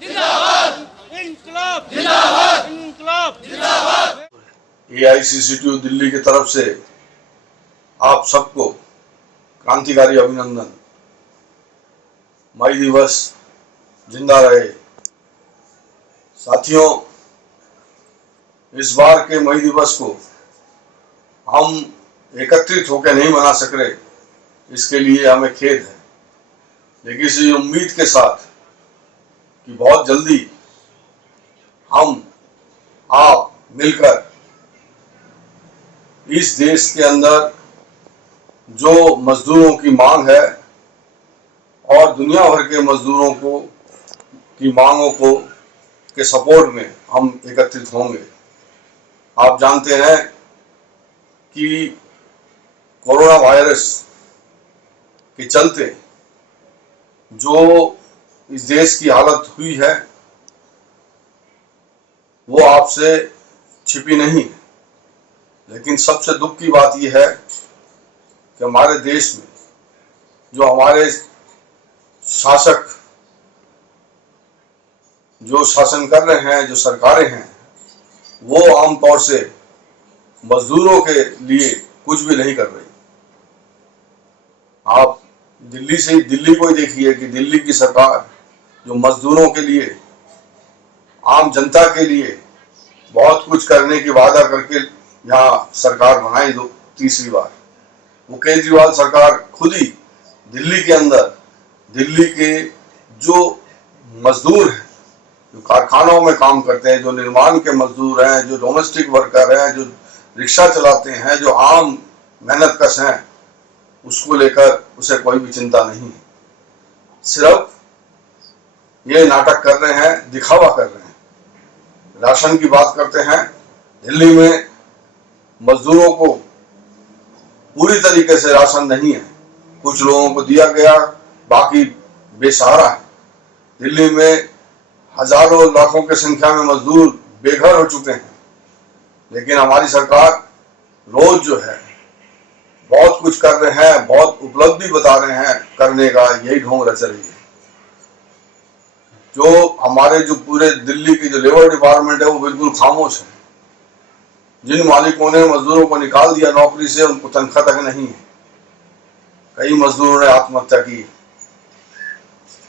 जिंदाबाद इंकलाब जिंदाबाद इंकलाब जिंदाबाद। AICCTU दिल्ली की तरफ से आप सबको क्रांतिकारी अभिनंदन। मई दिवस जिंदा रहे। साथियों, इस बार के मई दिवस को हम एकत्रित होकर नहीं मना सक रहे, इसके लिए हमें खेद है, लेकिन इस उम्मीद के साथ कि बहुत जल्दी हम आप मिलकर इस देश के अंदर जो मजदूरों की मांग है और दुनिया भर के मजदूरों को की मांगों को के सपोर्ट में हम एकत्रित होंगे। आप जानते हैं कि कोरोना वायरस के चलते जो इस देश की हालत हुई है वो आपसे छिपी नहीं है, लेकिन सबसे दुख की बात यह है कि हमारे देश में जो हमारे शासक जो शासन कर रहे हैं, जो सरकारें हैं, वो आमतौर से मजदूरों के लिए कुछ भी नहीं कर रही। आप दिल्ली को ही देखिए कि दिल्ली की सरकार जो मजदूरों के लिए, आम जनता के लिए बहुत कुछ करने की वादा करके यहाँ सरकार बनाई तीसरी बार, वो केजरीवाल सरकार खुद ही दिल्ली के अंदर दिल्ली के जो मजदूर हैं, जो कारखानों में काम करते हैं, जो निर्माण के मजदूर हैं, जो डोमेस्टिक वर्कर हैं, जो रिक्शा चलाते हैं, जो आम मेहनतकश हैं, उसको लेकर उसे कोई भी चिंता नहीं है। सिर्फ ये नाटक कर रहे हैं, दिखावा कर रहे हैं। राशन की बात करते हैं, दिल्ली में मजदूरों को पूरी तरीके से राशन नहीं है, कुछ लोगों को दिया गया, बाकी बेसहारा है। दिल्ली में हजारों लाखों की संख्या में मजदूर बेघर हो चुके हैं, लेकिन हमारी सरकार रोज जो है बहुत कुछ कर रहे हैं, बहुत उपलब्धि बता रहे हैं करने का, यही ढोंग रच रही है। जो हमारे जो पूरे दिल्ली की जो लेबर डिपार्टमेंट है वो बिल्कुल खामोश है। जिन मालिकों ने मजदूरों को निकाल दिया नौकरी से, उनको तनख्वाह तक नहीं है। कई मजदूरों ने आत्महत्या की।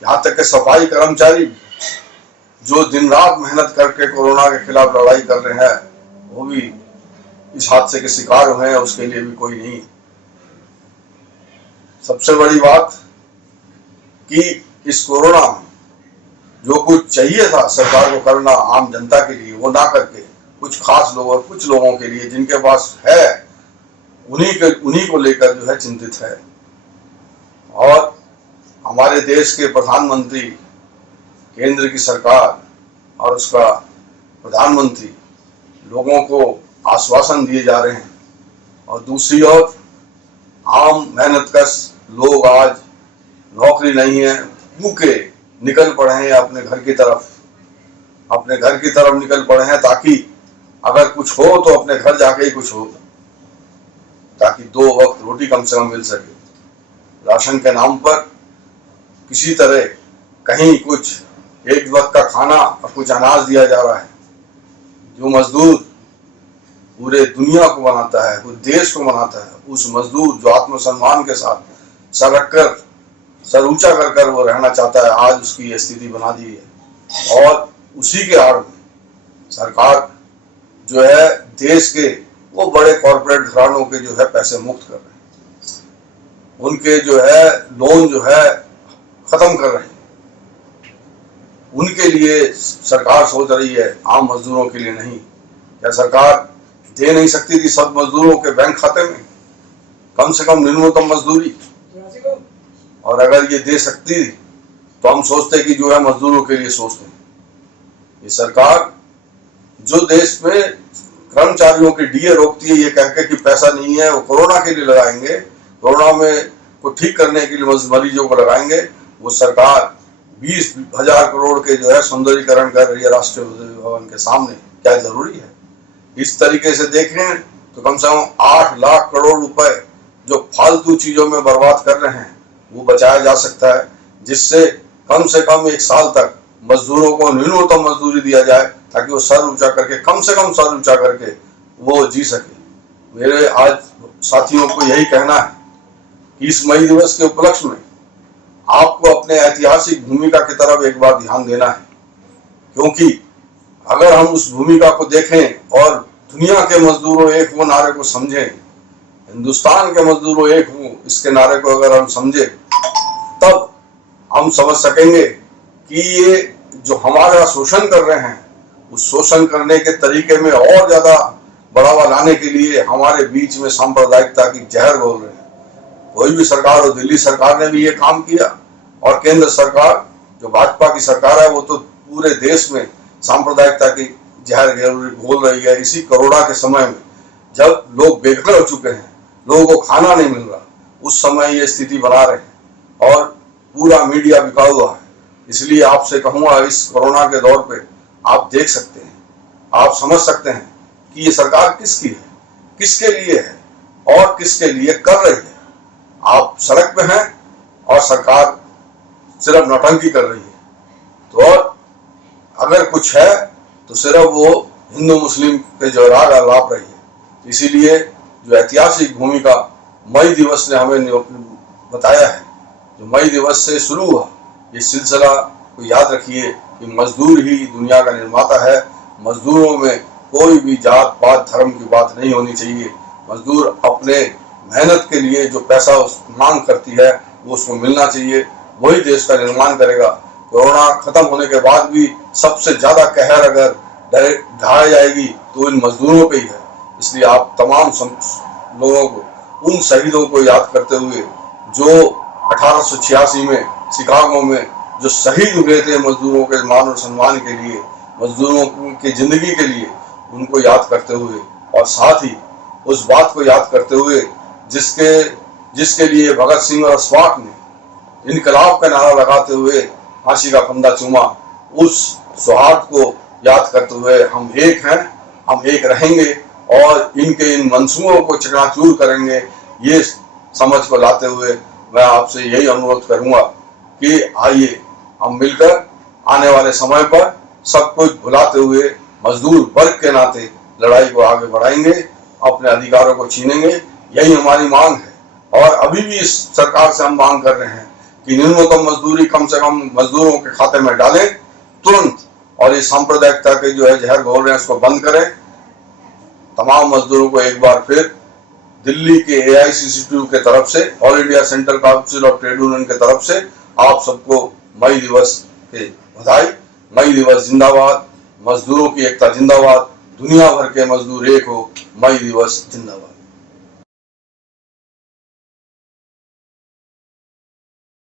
यहाँ तक कि सफाई कर्मचारी जो दिन रात मेहनत करके कोरोना के खिलाफ लड़ाई कर रहे हैं, वो भी इस हादसे के शिकार हुए हैं, उसके लिए भी कोई नहीं। सबसे बड़ी बात कि इस कोरोना में जो कुछ चाहिए था सरकार को करना आम जनता के लिए, वो ना करके कुछ खास लोगों, कुछ लोगों के लिए जिनके पास है, उन्हीं को लेकर जो है चिंतित है। और हमारे देश के प्रधानमंत्री, केंद्र की सरकार और उसका प्रधानमंत्री लोगों को आश्वासन दिए जा रहे हैं, और दूसरी ओर आम मेहनतकश लोग आज नौकरी नहीं है, भूखे निकल पड़े हैं अपने घर की तरफ निकल पड़े हैं, ताकि अगर कुछ हो तो अपने घर जाके ही कुछ हो, ताकि 2 वक्त रोटी कम से कम मिल सके। राशन के नाम पर किसी तरह कहीं कुछ एक वक्त का खाना और कुछ अनाज दिया जा रहा है। जो मजदूर पूरे दुनिया को बनाता है, पूरे देश को बनाता है, उस मजदूर जो आत्मसम्मान के साथ सर ऊंचा कर कर वो रहना चाहता है, आज उसकी ये स्थिति बना दी है। और उसी के आड़ में सरकार जो है देश के वो बड़े कॉर्पोरेट घरानों के जो है पैसे मुक्त कर रहे हैं, उनके जो है लोन जो है खत्म कर रहे हैं। उनके लिए सरकार सोच रही है, आम मजदूरों के लिए नहीं। क्या सरकार दे नहीं सकती थी सब मजदूरों के बैंक खाते में कम से कम न्यूनतम मजदूरी? और अगर ये दे सकती थी तो हम सोचते कि जो है मजदूरों के लिए सोचते हैं। ये सरकार जो देश में कर्मचारियों के डीए रोकती है ये कह के कि पैसा नहीं है, वो कोरोना के लिए लगाएंगे, कोरोना में को ठीक करने के लिए मरीजों को लगाएंगे, वो सरकार 20,000 करोड़ के जो है सौंदर्यीकरण कर रही है राष्ट्रीय भवन के सामने। क्या जरूरी है? इस तरीके से देखें तो कम से कम 8 लाख करोड़ रुपए जो फालतू चीजों में बर्बाद कर रहे हैं वो बचाया जा सकता है, जिससे कम से कम 1 साल तक मजदूरों को न्यूनतम मजदूरी दिया जाए ताकि वो सर ऊंचा करके, कम से कम सर ऊंचा करके वो जी सके। मेरे आज साथियों को यही कहना है कि इस मई दिवस के उपलक्ष्य में आपको अपने ऐतिहासिक भूमिका की तरफ एक बार ध्यान देना है, क्योंकि अगर हम उस भूमिका को देखें और दुनिया के मजदूरों एक हो नारे को समझें, हिंदुस्तान के मजदूरों एक हो इसके नारे को अगर हम समझे, तब हम समझ सकेंगे कि ये जो हमारा शोषण कर रहे हैं उस शोषण करने के तरीके में और ज्यादा बढ़ावा लाने के लिए हमारे बीच में सांप्रदायिकता की जहर घोल रहे हैं। कोई भी सरकार हो, दिल्ली सरकार ने भी ये काम किया और केंद्र सरकार जो भाजपा की सरकार है वो तो पूरे देश में सांप्रदायिकता की जहर घोल रही है। इसी कोरोना के समय में जब लोग बेघर हो चुके हैं, लोगों को खाना नहीं मिल रहा, उस समय ये स्थिति बना रहे हैं और पूरा मीडिया बिका हुआ है। इसलिए आपसे कहूंगा, इस कोरोना के दौर पे आप देख सकते हैं, आप समझ सकते हैं कि ये सरकार किसकी है, किसके लिए है और किसके लिए कर रही है। आप सड़क पे हैं और सरकार सिर्फ नौटंकी कर रही है, तो और अगर कुछ है तो सिर्फ वो हिंदू मुस्लिम के जो राग आलाप रही है। इसीलिए जो ऐतिहासिक भूमिका मई दिवस ने हमें बताया है, जो मई दिवस से शुरू हुआ ये सिलसिला को याद रखिए कि मजदूर ही दुनिया का निर्माता है। मजदूरों में कोई भी जात पात धर्म की बात नहीं होनी चाहिए। मजदूर अपने मेहनत के लिए जो पैसा मांग करती है वो उसको मिलना चाहिए, वही देश का निर्माण करेगा। कोरोना खत्म होने के बाद भी सबसे ज्यादा कहर अगर ढाई जाएगी तो इन मजदूरों पे ही है। इसलिए आप तमाम लोगों को, उन शहीदों को याद करते हुए जो 1886 में शिकागो में जो शहीद हुए थे मजदूरों के मान और सम्मान के लिए, मजदूरों की जिंदगी के लिए, उनको याद करते हुए और साथ ही उस बात को याद करते हुए जिसके लिए भगत सिंह और अशफाक ने इनकलाब का नारा लगाते हुए फांसी का फंदा चूमा, उस सौहार्द को याद करते हुए हम एक हैं, हम एक रहेंगे और इनके इन मंसूबों को चकनाचूर करेंगे। ये समझ को लाते हुए मैं आपसे यही अनुरोध करूंगा कि आइए हम मिलकर आने वाले समय पर सब कुछ भुलाते हुए मजदूर वर्ग के नाते लड़ाई को आगे बढ़ाएंगे, अपने अधिकारों को छीनेंगे। यही हमारी मांग है और अभी भी इस सरकार से हम मांग कर रहे हैं कि न्यूनतम मजदूरी कम से कम मजदूरों के खाते में डालें तुरंत, और ये सांप्रदायिकता के जो है जहर घोल रहे हैं उसको बंद करें। तमाम मजदूरों को एक बार फिर दिल्ली के AICTU के तरफ से, all India central council of trade union के तरफ से आप सबको मई दिवस के बधाई। मई दिवस जिंदाबाद, मजदूरों की एकता जिंदाबाद, दुनिया भर के मजदूर एक हो, मई दिवस जिंदाबाद।